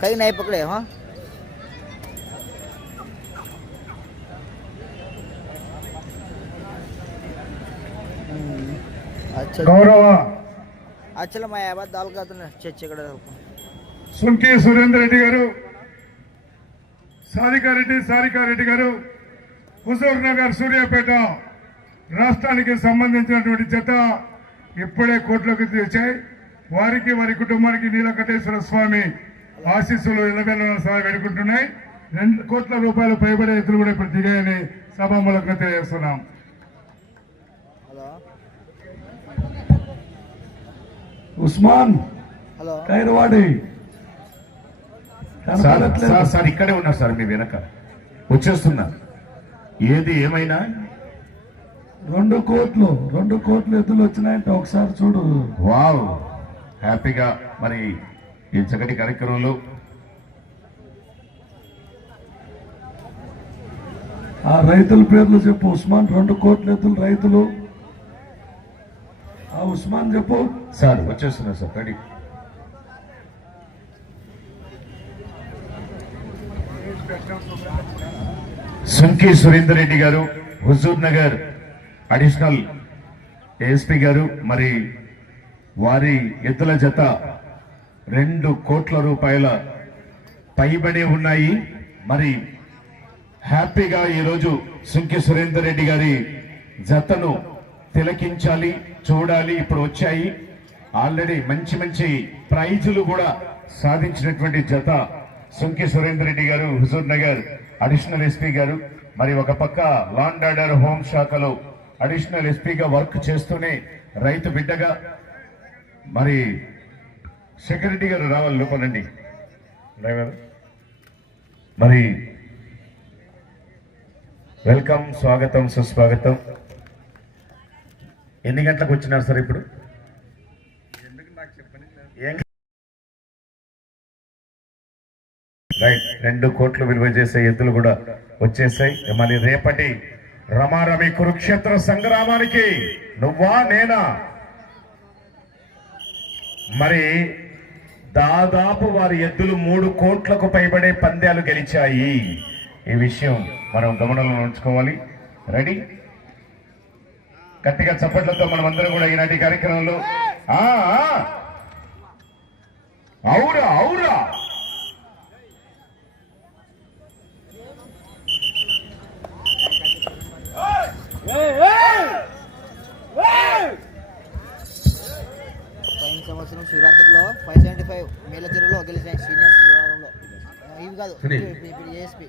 કઈ નહીં પકડે చర్చ ಗೌರವ. సుంకి సురేందర్ రెడ్డి గారు సారికారెడ్డి సారికారెడ్డి గారు హుజూర్ నగర్ సూర్యాపేట రాష్ట్రానికి సంబంధించినటువంటి జత ఇప్పుడే కోర్టులోకి తెచ్చాయి వారికి వారి కుటుంబానికి నీలకంఠేశ్వర స్వామి ఆశీస్సులు నిలబెల్లడం సభ వేడుకుంటున్నాయి. రెండు కోట్ల రూపాయలు పైబడే ఎత్తులు కూడా ఇప్పుడు దిగాయని సభామూలంగా తెలియజేస్తున్నాం. ఉస్మాన్ కైరవాడి. సార్ సార్ ఇక్కడే ఉన్నారు సార్ మీ వెనక. వచ్చేస్తున్నారు ఏది ఏమైనా? రెండు కోట్లు రెండు కోట్లు ఎద్దులు వచ్చినాయంటే ఒకసారి చూడు. వావ్. హ్యాపీగా మరి ఈ చక్కటి కార్యక్రమంలో ఆ రైతుల పేర్లు చెప్పు. ఉస్మాన్ రెండు కోట్ల ఎద్దులు రైతులు. ఆ ఉస్మాన్ చెప్పు. సార్ వచ్చేస్తున్నా సార్ రెడీ. సుంకి సురేందర్ రెడ్డి గారు హుజూర్ నగర్ అడిషనల్ ఏఎస్పీ గారు మరి వారి ఎద్దుల జత రెండు కోట్ల రూపాయల పైబడి ఉన్నాయి. మరి హ్యాపీగా ఈరోజు సుంకి సురేందర్ రెడ్డి గారి జతను తిలకించాలి చూడాలి. ఇప్పుడు వచ్చాయి. ఆల్రెడీ మంచి మంచి ప్రైజులు కూడా సాధించినటువంటి జత సుంకి సురేందర్ రెడ్డి గారు హుజూర్ నగర్ అడిషనల్ ఎస్పీ గారు. మరి ఒక పక్క లాండ్ ఆర్డర్ హోం శాఖలో అడిషనల్ ఎస్పీగా వర్క్ చేస్తూనే రైతు బిడ్డగా మరి సెక్రటరీ గారు రావాలి లోపలండి డ్రైవర్. మరి వెల్కమ్ స్వాగతం సుస్వాగతం. ఎన్ని గంటలకు వచ్చినారు సార్ ఇప్పుడు? రైట్ రెండు కోట్లు విలువ చేసే ఎద్దులు కూడా వచ్చేసాయి. మరి రేపటి రమారమి కురుక్షేత్ర సంగ్రామానికి నువ్వా నేనా? మరి దాదాపు వారి ఎద్దులు మూడు కోట్లకు పైబడే పందాలు గెలిచాయి. ఈ విషయం మనం గమనంలో ఉంచుకోవాలి. రెడీ? గట్టిగా చప్పట్లతో మనం అందరం కూడా ఈనాటి కార్యక్రమంలో ఆ ఆ. అవురా అవురా. సంవత్సరం శివరాత్రిలో ఫైవ్ సెవెంటీ ఫైవ్ మేల చెరువులో గెలిచిన సీనియర్స్ విభాగంలో. ఇవి కాదు. ఇప్పుడు- ఏఎస్పీ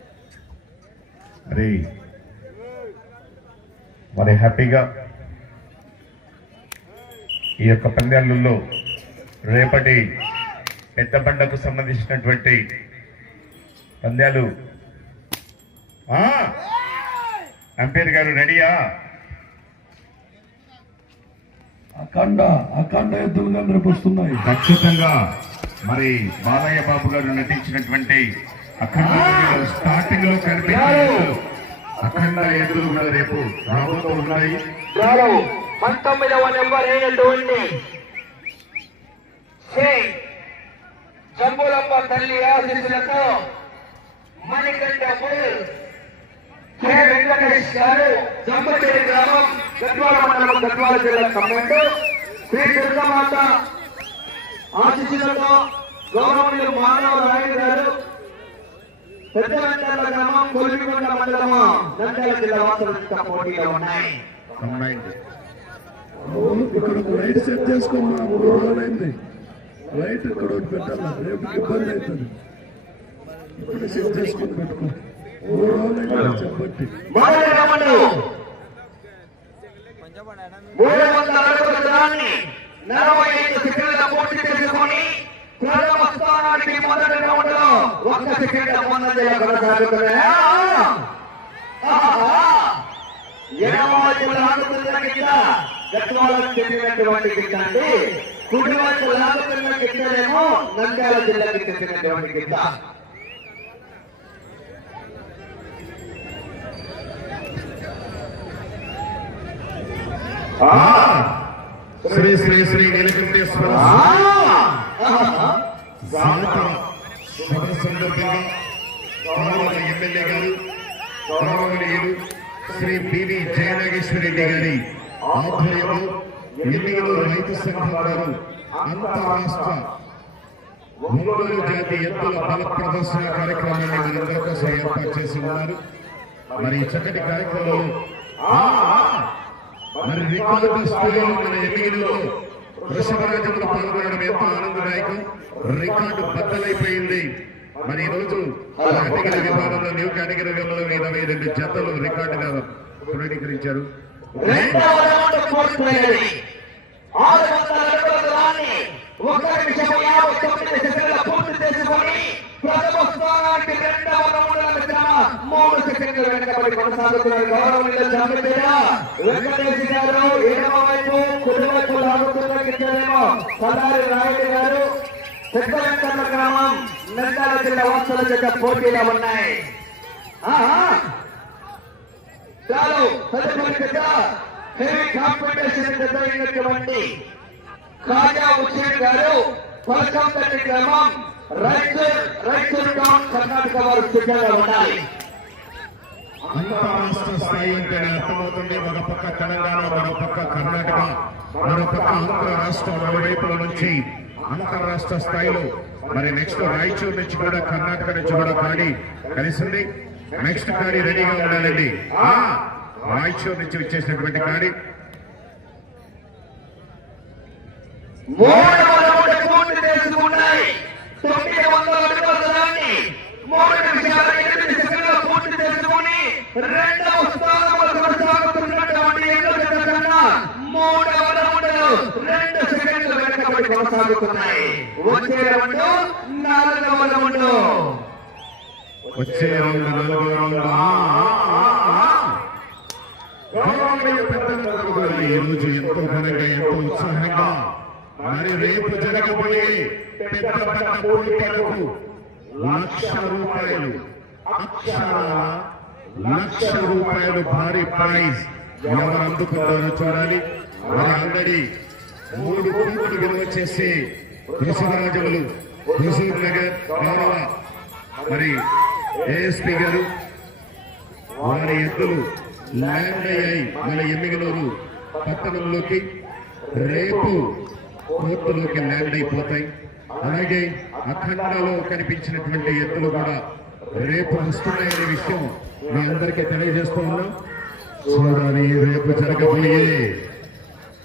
మరి మరి హ్యాపీగా ఈ యొక్క పందాలలో రేపటి పెద్ద పండకు సంబంధించినటువంటి పందాలు. అంపేర్ గారు రెడీయా? అఖండ అఖండ ఎద్దులుగా రేపు వస్తున్నాయి ఖచ్చితంగా మరి బాలయ్య బాబు గారు నటించినటువంటి అఖండ స్టార్టింగ్లో కనిపించారు అఖండ ఎదురు కూడా రేపు రాబోతూ ఉన్నాయి. పంతొమ్మిదవ నెంబర్ అయినటువంటి శ్రీ జంబులమ్మ తల్లి ఆశీస్సులతో మణికంఠపూర్ కె వెంకటేష్ గారు జంబచేరి గ్రామం గద్వాల మండలం గద్వాల జిల్లా కమ్మండు. శ్రీ దుర్గమాత ఆశిస్సులతో గౌరవనీయులు మానవ రాయుడు గారు పెద్ద నంద్యాల గ్రామం కొలిమికొండ మండలము నంద్యాల జిల్లా వాసులు పోటీలో ఉన్నాయి. ఇక్కడ ఒక లైట్ సెట్ చేసుకోమా మూడు రోజులైంది. లైట్ ఇక్కడ పెట్టాలి? రేపు ఇబ్బంది అవుతుంది. ఇక్కడ సెట్ చేసుకొని పెట్టుకోండి. మూడు రోజులైంది వందల అడుగుల దూరాన్ని నలభై ఐదు సెకండ్ల పూర్తి చేసుకొని ప్రథమ స్థానానికి మొదటి రౌండ్లో ఒక్క సెకండ్ కింద గద్వాలకు చెందినటువంటి కింద అండి కుడి కిందనేమో నంద్యాల జిల్లాకి చెందినటువంటి కింద శ్రీ శ్రీ శ్రీ నీలకంఠేశ్వర సందర్భంగా ఎమ్మెల్యే గారు గౌరవనీయులు శ్రీ పివి జయనాగేశ్వర రెడ్డి గారి ఆధ్వర్యంలో ఎన్నికలు రైతు సంఘం వారు అంతరాష్ట్ర ఒంగోలు జాతి ఎత్తుల బల ప్రదర్శన కార్యక్రమాన్ని మనందరి కోసం ఏర్పాటు చేసి ఉన్నారు. మరి చక్కటి కార్యక్రమంలో మరి రికార్డు స్థాయిలో మన ఎన్నికలలో వృషభరాజములు పాల్గొనడం ఎంతో ఆనందదాయకం. రికార్డు బద్దలైపోయింది. మరి ఈ రోజు కేటగిరీ విభాగంలో న్యూ కేటగిరీ విభాగంలో ఇరవై రెండు జతలు రికార్డుగా ధృవీకరించారు ఒక నిమిషం యాభై తొమ్మిది సెకండ్ల పూర్తి చేసుకొని ప్రథమ స్థానానికి రెండవ రౌండ్ మూడు సెకండ్లు వెనకబడి కొనసాగుతున్నారు. గౌరవ అధ్యక్ష గారు ఏడవ వైపు కుడి లాగుతున్న కిందనేమో సదారి రాయుడు గారు పెద్దలంకన్న గ్రామం నంద్యాల జిల్లా వాసుల చేత పోటీలో ఉన్నాయి చాలు తదుపరి పెద్ద హెవీ కాంపిటీషన్ పెద్ద అయినటువంటి కాజా హుసేన్ గారు పలకంపల్లి గ్రామం రైచూర్ రైచూర్ టౌన్ కర్ణాటక వారు సిద్ధంగా ఉండాలి అంతరాష్ట్ర స్థాయి అంటేనే అర్థమవుతుంది ఒక పక్క తెలంగాణ మరో పక్క కర్ణాటక మరో పక్క ఆంధ్ర రాష్ట్రం వైపుల నుంచి అంతరాష్ట్ర స్థాయిలో మరి నెక్స్ట్ రాయచూర్ నుంచి కూడా కర్ణాటక నుంచి కూడా ఖాళీ కలిసింది. నెక్స్ట్ ఖాళీ రెడీగా ఉండాలండి. ఆ, రాయచూర్ నుంచి వచ్చేసినటువంటి ఖాళీ. మూడు వందల తొమ్మిది వందల అడుగుల దూరాన్ని మూడు నిమిషాల ఎనిమిది సెకండ్ల పూర్తి చేసుకుని రెండవ స్థానంలో కొనసాగుతున్నటువంటి కన్నా మూడవ రౌండ్లు రెండు సెకండ్లు వెనకబడి కొనసాగుతున్నాయి. వచ్చే రౌండ్ నాలుగవ రౌండ్ వచ్చే రౌండ్ రౌండ్ రోజు ఎంతో ఘనంగా ఎంతో ఉత్సాహంగా మరి రేపు జరగబోయే పెద్ద పెద్ద పోటీలకు లక్ష రూపాయలు అక్షరాల లక్ష రూపాయలు భారీ ప్రైజ్. ఎవరు అందుకున్నారో చూడాలి. మరి ఆల్రెడీ మూడు కోట్లు విలువ చేసే వృషభరాజములు హుజూర్ నగర్ గౌరవ మరి ఏఎస్పీ గారు వారి ఎద్దులు ల్యాండ్ అయ్యాయి. మన ఎమ్మిగనూరు పట్టణంలోకి రేపు కోర్టులోకి ల్యాండ్ అయిపోతాయి. అలాగే అఖండలో కనిపించినటువంటి ఎద్దులు కూడా రేపు వస్తున్నాయనే విషయం మీ అందరికీ తెలియజేస్తూ ఉన్నాం. చూడాలి రేపు జరగబోయే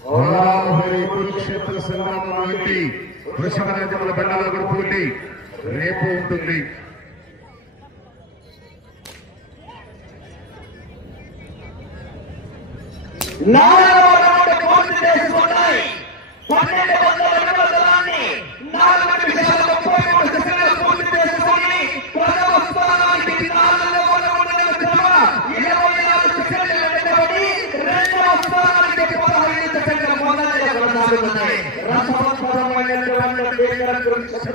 హోరాహోరీ కురుక్షేత్ర సంగ్రామం లాంటి వృషభరాజముల బండలాగుడు పోటీ రేపు ఉంటుంది. నాలుగవ పన్నెండు వందల అడుగుల దూరాన్ని నాలుగు నిమిషాల ముప్పై మూడు సెకండ్లు పూర్తి చేసుకుని ప్రథమ స్థానానికి నాలుగవ రౌండ్ క్రమ ఇరవై నాలుగు సెకండ్లు వెనకబడి రెండవ స్థానానికి పదహైదు సెకండ్ల మొదలైన కొనసాగుతున్నాయి రసవత్పరమైనటువంటి కేంద్ర కురుక్షేత్ర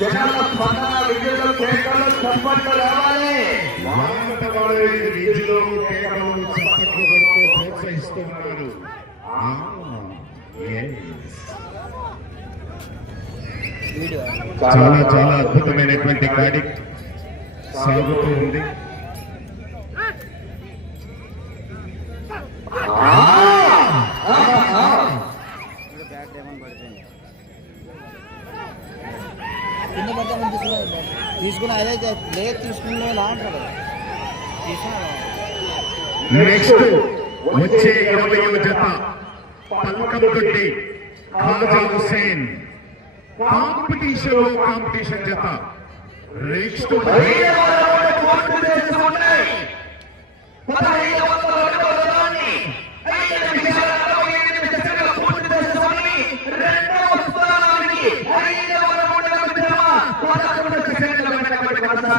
జనాల స్పందన విద్యుత్ కేకలు రావాలి కేకలు ప్రోత్సహిస్తున్నారు చాలా చాలా అద్భుతమైనటువంటి కార్యక్రమం. సాగుతూ ఉంది. లేదు తీసుకున్నా అంటారు. నెక్స్ట్ వచ్చే ఇరవై జత పల్కం గడ్డి ఖాజా హుసేన్ కాంపిటీషన్లో కాంపిటీషన్ జత. నెక్స్ట్ ఐదవ రౌండ్ పూర్తి చేసుకున్నాయి పదహైదు వందల అడుగుల దూరాన్ని ఐదు నిమిషాల నలభై ఎనిమిది సెకండ్ల పూర్తి చేసుకుని రెండవ స్థానానికి ఐదవ రౌండ్ క్రమ పదకొండు సెకండ్ల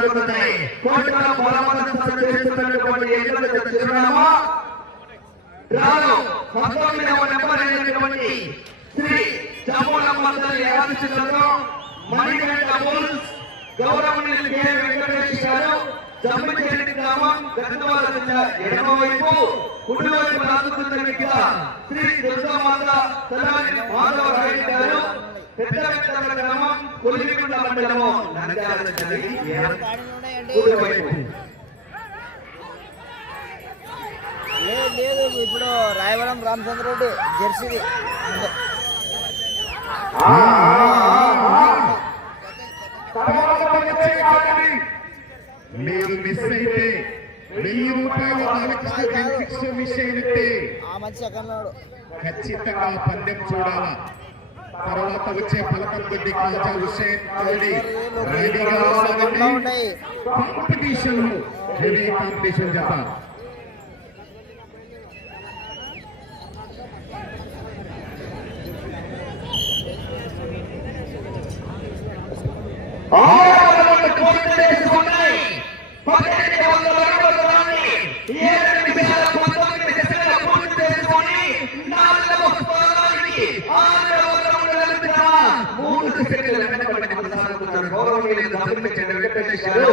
జరుగుతున్నాయి. కొనసాగుతున్నాయి కోటల బలవంతం చేస్తున్నటువంటి ఎన్నికల చిరునామా. రాను పంతొమ్మిదవ నెంబర్ అయినటువంటి శ్రీ చామూలమ్మ తల్లి ఆశీస్సులతో మణికంఠ బోల్స్ గౌరవనీయులు కె. వెంకటేష్ గారు జమ్మిచెట్టి గ్రామం గంధవాల ఎడమ వైపు కుడివైపు రాజుతున్న వ్యక్తి శ్రీ దుర్గామాత తలారి మాధవ రాయుడు గారు కొలిమిగుండ మండలము నంద్యాల లేదు లేదు ఇప్పుడు రాయవరం రామచంద్ర రెడ్డి జెర్సీది. మీరు మిస్ అయితే వెయ్యి రూపాయలు బాలకృష్ణ బెనిఫిట్స్ మిస్ అయినట్టే. ఆ మంచి సెకండ్ ఖచ్చితంగా పందెం చూడాలా. తర్వాత వచ్చే పలకం కొద్ది కాజా హుసేన్ తోడి రెడీగా కాంపిటీషన్ హెవీ కాంపిటీషన్ జత ఆరు కోట్లు చేసుకున్నాయి పద్దెనిమిది వందల అడుగుల దూరాన్ని ఏడు నిమిషాల పంతొమ్మిది సెకండ్ల పూర్తి చేసుకొని నాలుగవ స్థానానికి ఆరు వందల నిమిష మూడు సెకండ్ల వెనకబడి కొనసాగుతున్నారు గౌరవనీయులు దమ్మించండి వెంకటేష్ గారు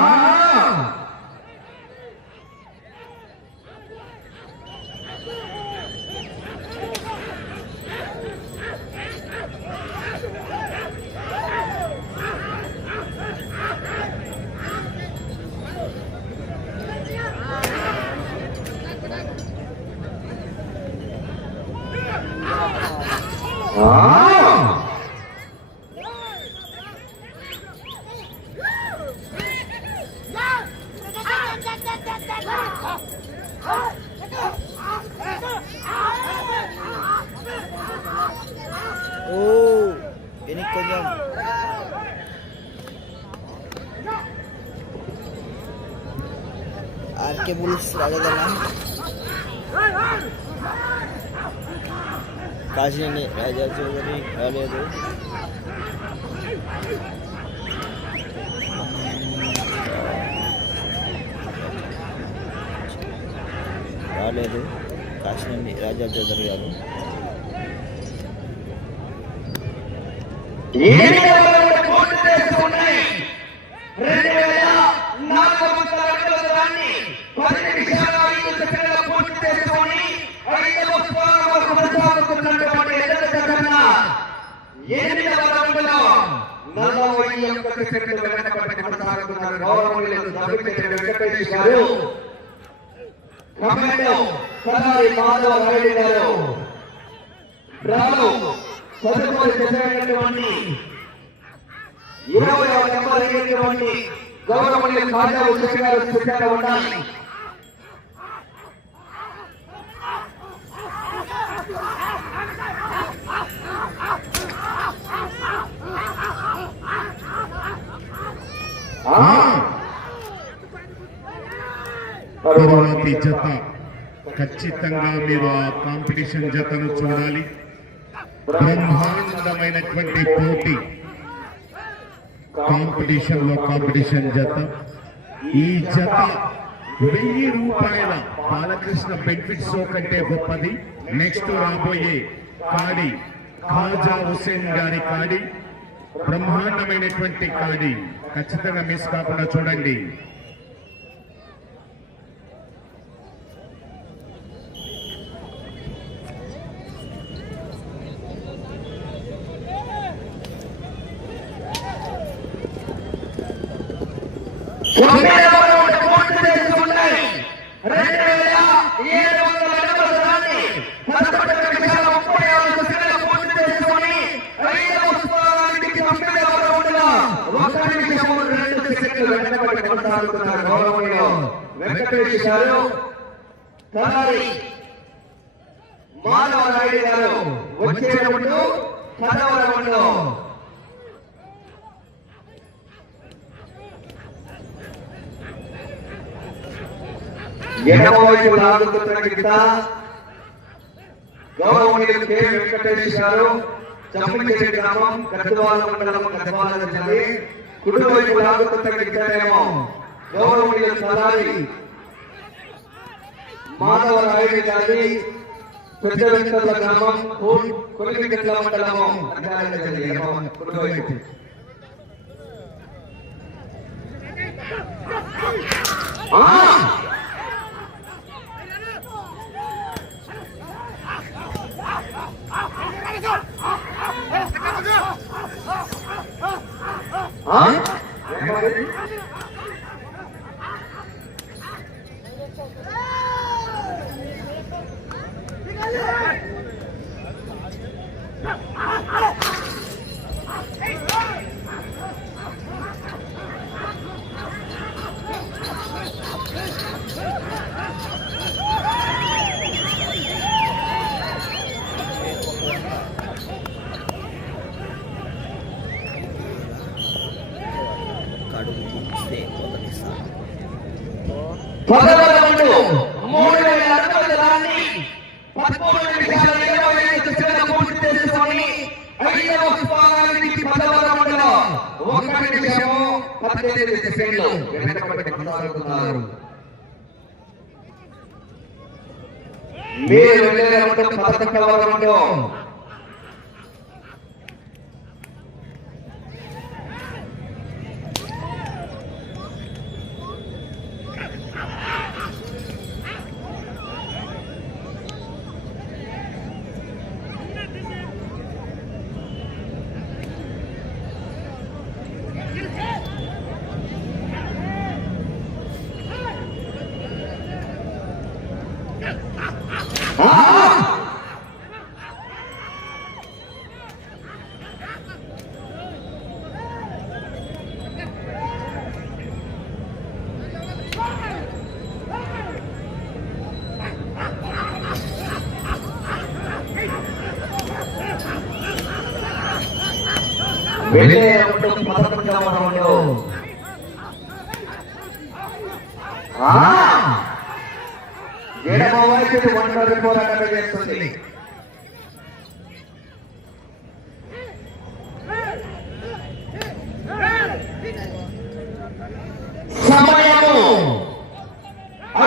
ഓ എനിക്കൊന്നും আর কে বলছিস লাগে না। রাজা চৌধুরী రాలేదు స్థానంలో రాజా చౌదరి గారు ఎనిమిదవ రౌండ్లో నలభై ఒక్క సెకండ్లు వెనకబడి కొనసాగుతున్నారు గౌరవనీయులు దమ్మిచెట్టి వెంకటేష్ గారు కమాండో పదారి మాధవ రెడ్డి రాను తదుపరి ఇరవై నెంబర్ అయినటువంటి గారు సిద్ధంగా ఉండాలి. తరువాతి జత. ఖచ్చితంగా మీరు ఆ కాంపిటీషన్ జతను చూడాలి. బ్రహ్మాండమైనటువంటి పోటీ. కాంపిటీషన్లో కాంపిటీషన్ జత. ఈ జత వెయ్యి రూపాయల బాలకృష్ణ బెనిఫిట్ షో కంటే గొప్పది. నెక్స్ట్ రాబోయే కాడి ఖాజా హుసేన్ గారి కాడి. బ్రహ్మాండమైనటువంటి కాడి. ఖచ్చితంగా మిస్ కాకుండా చూడండి తొమ్మిదవ రౌండ్ పూర్తి చేసుకున్నాయి రెండు వేల ఏడు వందల అడుగుల దూరాన్ని పదకొండు నిమిషాల ముప్పై ఆరు సెకండ్లు పూర్తి చేసుకొని ఐదవ స్థానానికి తొమ్మిదవ రౌండ్లో ఒక నిమిషము రెండు సెకండ్లు వెనకబడి కొనసాగుతున్నారు గౌరవనీయులు వెంకటేష్ గారు తలారి మాధవ నాయుడు గారు వచ్చే రౌండ్ ఎడమ వైపు లాగుతున్న గిట్ట గౌరవనీయులు కె. వెంకటేష్ గారు చమ్మచేటి గ్రామం గద్వాల మండలం గద్వాల జిల్లా. కుడి వైపు లాగుతున్న గిట్టనేమో గౌరవనీయులు గారి పెద్ద వెంకటల గ్రామం కొలిగిట్ల మండలము కుడి వైపు Huh? పద్దెనిమిది సెకండ్లు వెనకబడి కొనసాగుతున్నారు. మీరు వెళ్ళే రౌండ్ వెళ్ళే రౌండ్ పదకొండవ రౌండ్ ఆ! ఎడమ వైపు ఒంటరి పోరాటం చేస్తుంది సమయము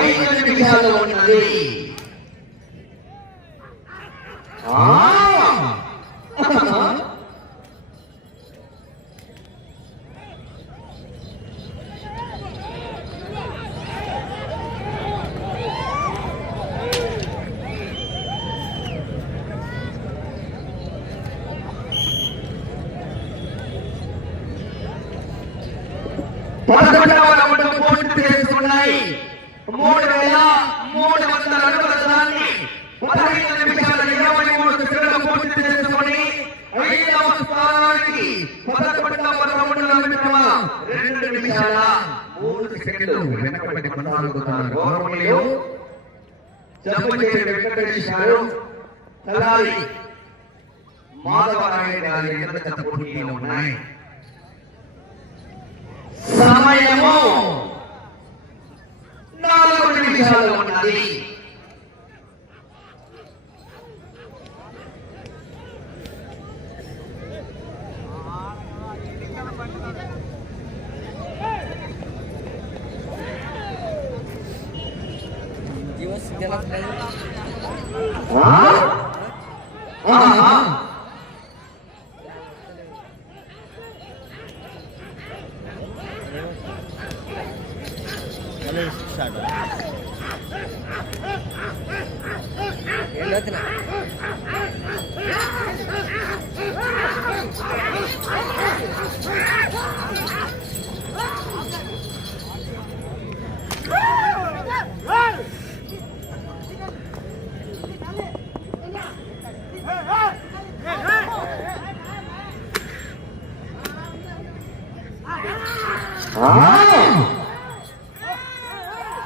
ఐదు నిమిషాలు ఉన్నది ఆ! పదకొండవ రౌండ్ పూర్తి చేసుకున్నాయి. మూడు వేల మూడు వందల అడుగుల పదహైదు నిమిషాల ఇరవై మూడు సెకండ్లు పూర్తి చేసుకొని ఐదవ స్థానానికి పదకొండవ రెండు నిమిషాల మూడు సెకండ్లు. వెనకబడి కొనసాగుతున్నారు. గౌరవనీయులు వెంకటేష్ గారు తలారి మాధవరాయ గారి ఎదురు పోటీలు ఉన్నాయి. సమయము నాలుగు నిమిషాలు ఉన్నది.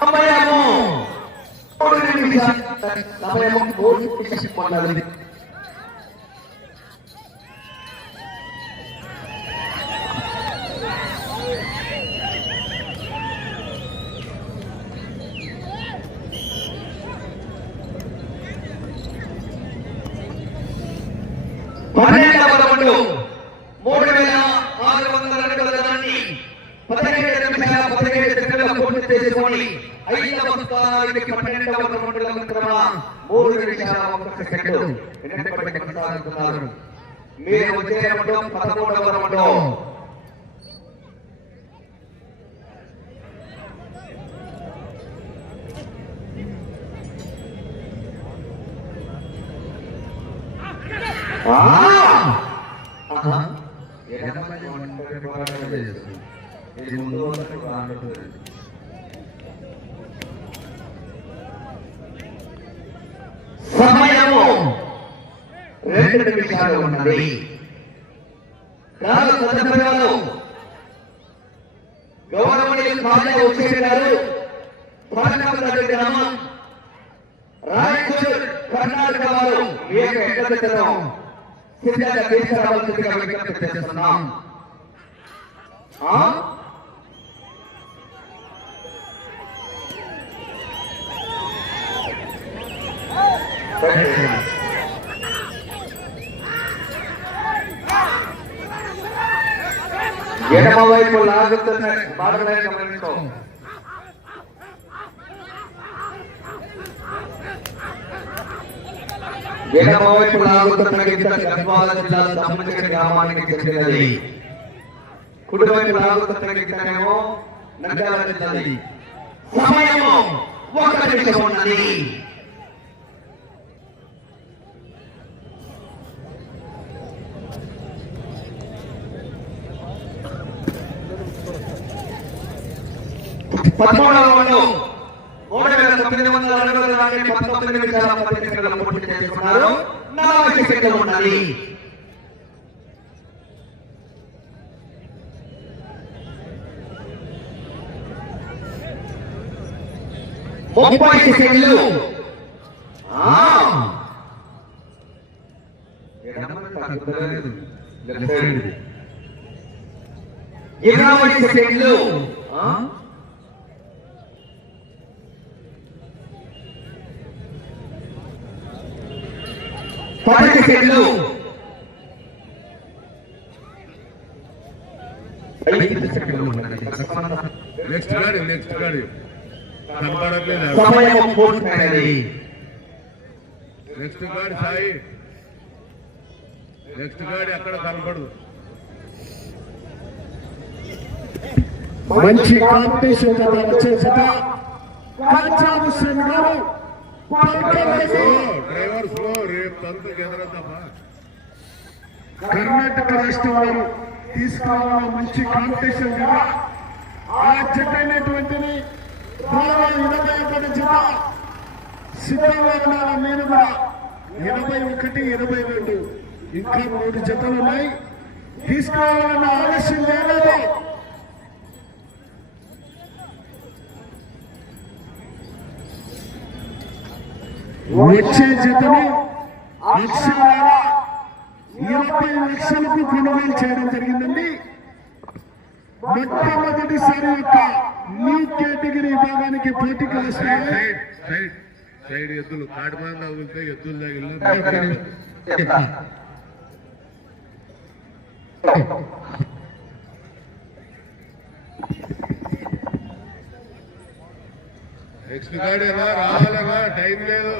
సమయము మూడు నిమిషాలు సమయము మూడు నిమిషాలు ఉన్నది పన్నెండవ రౌండ్ మూడు వేల ఆరు వందల అడుగుల దూరాన్ని పదిహేడు నిమిషాల పదిహేడు సెకండ్ల పూర్తి చేసుకొని ఐదవ స్థానానికి పన్నెండవ రౌండ్ల మిత్రమ మూడు నిమిషాల ఒక్క సెకండ్ వెనకబడి కొనసాగుతున్నారు మీరు వచ్చే రౌండ్ పదమూడవ రౌండ్ సమయము రెండు నిమిషాలు ఉన్నది. రాను తదుపరివారు గౌరవనీయులు కాజా వచ్చేసి గారు పరకాపురం గ్రామం రాయచూర్ కర్ణాటక వారు మీ యొక్క సిద్ధంగా తీసుకురావాల్సిందిగా విజ్ఞప్తి చేస్తున్నాం. ఎడమ వైపు లాగుతున్న బాధలైన గమనించుకో ఎడమ వైపు లాగుతున్న గిత్త గద్వాల జిల్లా సంబంధించిన గ్రామానికి చెందినది. కుడి వైపు లాగుతున్న గిత్తనేమో నంద్యాల జిల్లాది. సమయము ఒక నిమిషం ఉన్నది. పదమూడవ రౌండ్ మూడు వేల తొమ్మిది వందల అడుగుల దూరాన్ని పంతొమ్మిది నిమిషాల పది సెకండ్ల పూర్తి చేసుకున్నారు. నలభై సెకండ్లు ఉన్నది. ముప్పై సెకండ్లు. ఇరవై సెకండ్లు. ఉన్నది. నెక్స్ట్ గాడి నెక్స్ట్ గాడి. కనపడట్లేదు. సమయం పూర్తయినది నెక్స్ట్ గాడి సాయి. నెక్స్ట్ గాడి అక్కడ కనపడదు మంచి కాంపిటీషన్ వచ్చే జత కాంచా హుస్సేన్ గారు పల్కలేసి డ్రైవర్ రేపు తంతుకు ఎదురద్దమ్మా కర్ణాటక రాష్ట్రం వారు తీసుకోవాలన్న మంచి కాంపిటీషన్ కదా ఆ జత అయినటువంటిది కేవలం ఇరవై ఒకటి జత సిద్ధంగా ఉండాలి కూడా ఇరవై ఒకటి ఇరవై రెండు ఇంకా మూడు జతలు ఉన్నాయి తీసుకురావాలన్న ఆలస్యం లేదు వచ్చే జతను ఇరవై లక్షలకు కొనుగోలు చేయడం జరిగిందండి. మొట్టమొదటిసారి యొక్క న్యూ కేటగిరీ విభాగానికి పోటీకి సైడ్ సైడ్ ఎద్దులు తగిలితే ఎద్దులు తగిలి నెక్స్ట్ గాడి ఎలా రావాలన్నా టైం లేదు.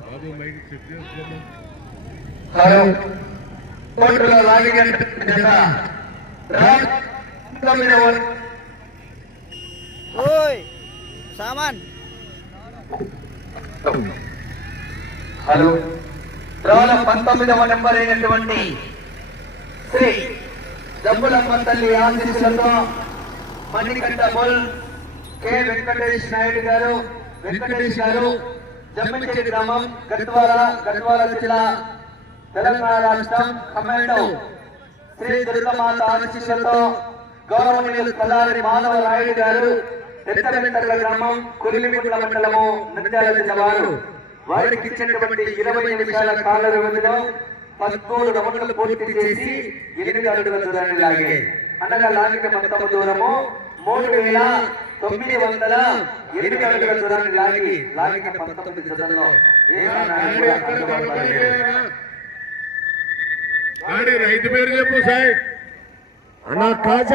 బాబు మైక్ చెక్ చేసుకోమా కోర్టులో రాజ్ తొమ్మిదవ ఓయ్ సామాన్. హలో. రాల పంతొమ్మిదవ నెంబర్ అయినటువంటి శ్రీ జబ్బులమ్మ తల్లి ఆశీస్సులతో మణికంఠ బుల్ కె. వెంకటేష్ నాయుడు గారు వెంకటేష్ గారు జమ్మిచెట్టి గ్రామం గద్వాల గద్వాల జిల్లా తెలంగాణ రాష్ట్రం కమాండో శ్రీ దుర్గమాత ఆశీస్సులతో గౌరవనీయులు కల్లారి మాధవ నాయుడు గారు పెద్దమెంటల గ్రామం కొలిమిగుండ్ల మండలము నంద్యాల జిల్లా వారు. వారికి ఇచ్చినటువంటి ఇరవై నిమిషాల కాల వ్యవధిలో పదమూడు రౌండ్లు పూర్తి చేసి ఎనిమిది అడుగుల దూరాన్ని లాగే అనగా లాగిన మొత్తం దూరము మూడు వేల తొమ్మిది వందల ఎనిమిది అడుగుల దూరాన్ని లాగి లాగిన పంతొమ్మిది లేరు. రైతు పేరు చెప్పు సార్ అన్న కాజా